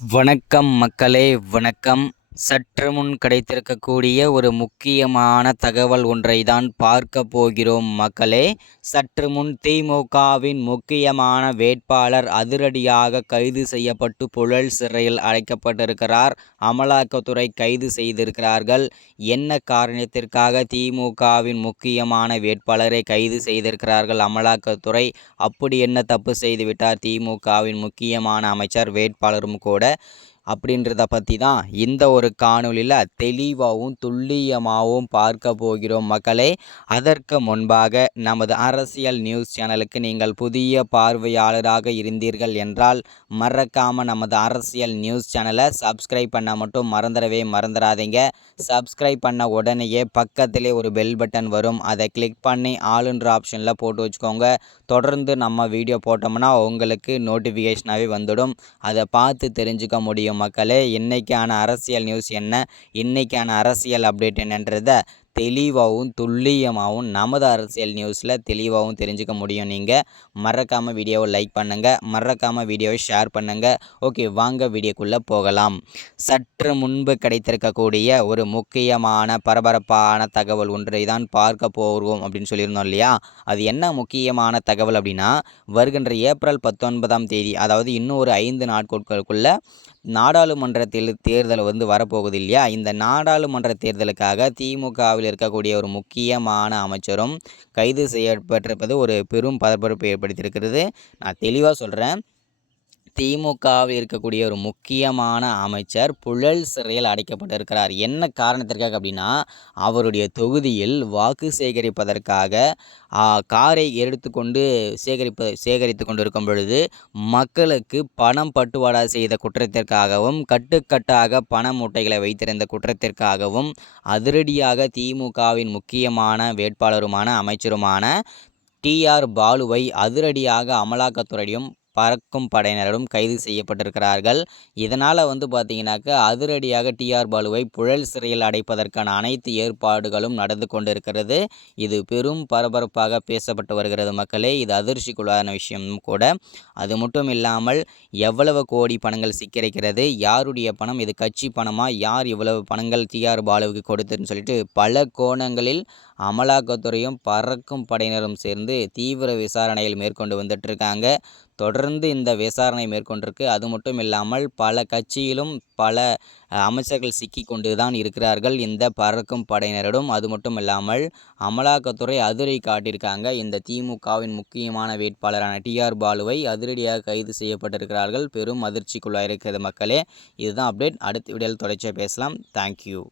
வணக்கம் மக்களே, வணக்கம். சற்று முன் கிடைத்திருக்கக்கூடிய ஒரு முக்கியமான தகவல் ஒன்றை தான் பார்க்க போகிறோம் மக்களே. சற்று முன் திமுகவின் முக்கியமான வேட்பாளர் அதிரடியாக கைது செய்யப்பட்டு புழல் சிறையில் அடைக்கப்பட்டிருக்கிறார். அமலாக்கத்துறை கைது செய்திருக்கிறார்கள். என்ன காரணத்திற்காக திமுகவின் முக்கியமான வேட்பாளரை கைது செய்திருக்கிறார்கள் அமலாக்கத்துறை? அப்படி என்ன தப்பு செய்துவிட்டார் திமுகவின் முக்கியமான அமைச்சர் வேட்பாளரும் கூட அப்படின்றத பற்றி தான் இந்த ஒரு காணொலியில் தெளிவாகவும் துல்லியமாகவும் பார்க்க போகிறோம் மக்களே. அதற்கு முன்பாக நமது அரசியல் நியூஸ் சேனலுக்கு நீங்கள் புதிய பார்வையாளராக இருந்தீர்கள் என்றால் மறக்காமல் நமது அரசியல் நியூஸ் சேனலை சப்ஸ்கிரைப் பண்ண மட்டும் மறந்துடாதீங்க. சப்ஸ்கிரைப் பண்ண உடனேயே பக்கத்திலே ஒரு பெல் பட்டன் வரும், அதை கிளிக் பண்ணி ஆளுன்ற ஆப்ஷனில் போட்டு வச்சுக்கோங்க. தொடர்ந்து நம்ம வீடியோ போட்டோம்னா உங்களுக்கு நோட்டிஃபிகேஷனாகவே வந்துடும். அதை பார்த்து தெரிஞ்சுக்க முடியும் மக்களே. இன்றைக்கான அரசியல் நியூஸ் என்ன, இன்றைக்கான அரசியல் அப்டேட் என்னன்றதை தெளிவாகவும் துல்லியமாகவும் நமது அரசியல் நியூஸில் தெளிவாகவும் தெரிஞ்சுக்க முடியும். நீங்கள் மறக்காமல் வீடியோவை லைக் பண்ணுங்கள், மறக்காமல் வீடியோவை ஷேர் பண்ணுங்கள். ஓகே, வாங்க வீடியோக்குள்ளே போகலாம். சற்று முன்பு கிடைத்திருக்கக்கூடிய ஒரு முக்கியமான பரபரப்பான தகவல் ஒன்றை தான் பார்க்க போகிறோம் அப்படின்னு சொல்லியிருந்தோம் இல்லையா? அது என்ன முக்கியமான தகவல் அப்படின்னா, வருகின்ற ஏப்ரல் 19ஆம் தேதி, அதாவது இன்னும் ஒரு 5 நாட்களுக்குள்ள நாடாளுமன்ற தேர்தல் வரப்போகுது இல்லையா? இந்த நாடாளுமன்ற தேர்தலுக்காக திமுகவில் இருக்கக்கூடிய ஒரு முக்கியமான அமைச்சரும் கைது செய்யப்பட்டிருப்பது ஒரு பெரும் பரபரப்பை ஏற்படுத்தியிருக்கிறது. நான் தெளிவாக சொல்கிறேன். திமுகவில் இருக்கக்கூடிய ஒரு முக்கியமான அமைச்சர் புழல் சிறையில் அடைக்கப்பட்டிருக்கிறார். என்ன காரணத்திற்காக அப்படின்னா, அவருடைய தொகுதியில் வாக்கு சேகரிப்பதற்காக காரை எடுத்துக்கொண்டு சேகரித்து கொண்டிருக்கும் பொழுது மக்களுக்கு பணம் பட்டுவாடா செய்த குற்றத்திற்காகவும் கட்டுக்கட்டாக பண மூட்டைகளை வைத்திருந்த குற்றத்திற்காகவும் அதிரடியாக திமுகவின் முக்கியமான வேட்பாளருமான அமைச்சருமான டிஆர் பாலுவை அதிரடியாக அமலாக்கத்துறையும் பறக்கும் படையினரும் கைது செய்யப்பட்டிருக்கிறார்கள். இதனால் பார்த்தீங்கன்னாக்கா அதிரடியாக டிஆர் பாலுவை புழல் சிறையில் அடைப்பதற்கான அனைத்து ஏற்பாடுகளும் நடந்து கொண்டிருக்கிறது. இது பெரும் பரபரப்பாக பேசப்பட்டு வருகிறது மக்களே. இது அதிர்ச்சிக்குள்ளான விஷயமும் கூட. அது மட்டும் இல்லாமல் எவ்வளவு கோடி பணங்கள் சிக்கியிருக்கிறது, யாருடைய பணம், இது கட்சி பணமா, யார் இவ்வளவு பணங்கள் டிஆர் பாலுவுக்கு கொடுத்துன்னு சொல்லிட்டு பல கோணங்களில் அமலாக்கத்துறையும் பறக்கும் படையினரும் சேர்ந்து தீவிர விசாரணையில் மேற்கொண்டு வந்துட்டு இருக்காங்க. தொடர்ந்து இந்த விசாரணை மேற்கொண்டிருக்கு. அது மட்டும் இல்லாமல் பல கட்சியிலும் பல அமைச்சர்கள் சிக்கி கொண்டு தான் இருக்கிறார்கள் இந்த பறக்கும் படையினரிடம். அது மட்டும் இல்லாமல் அமலாக்கத்துறை அதிரடி காட்டியிருக்காங்க. இந்த திமுகவின் முக்கியமான வேட்பாளரான டிஆர் பாலுவை அதிரடியாக கைது செய்யப்பட்டிருக்கிறார்கள். பெரும் அதிர்ச்சிக்குள்ளாக இருக்கிறது மக்களே. இதுதான் அப்டேட். அடுத்த வீடியோவில் தொடர்ச்சியாக பேசலாம். தேங்க்யூ.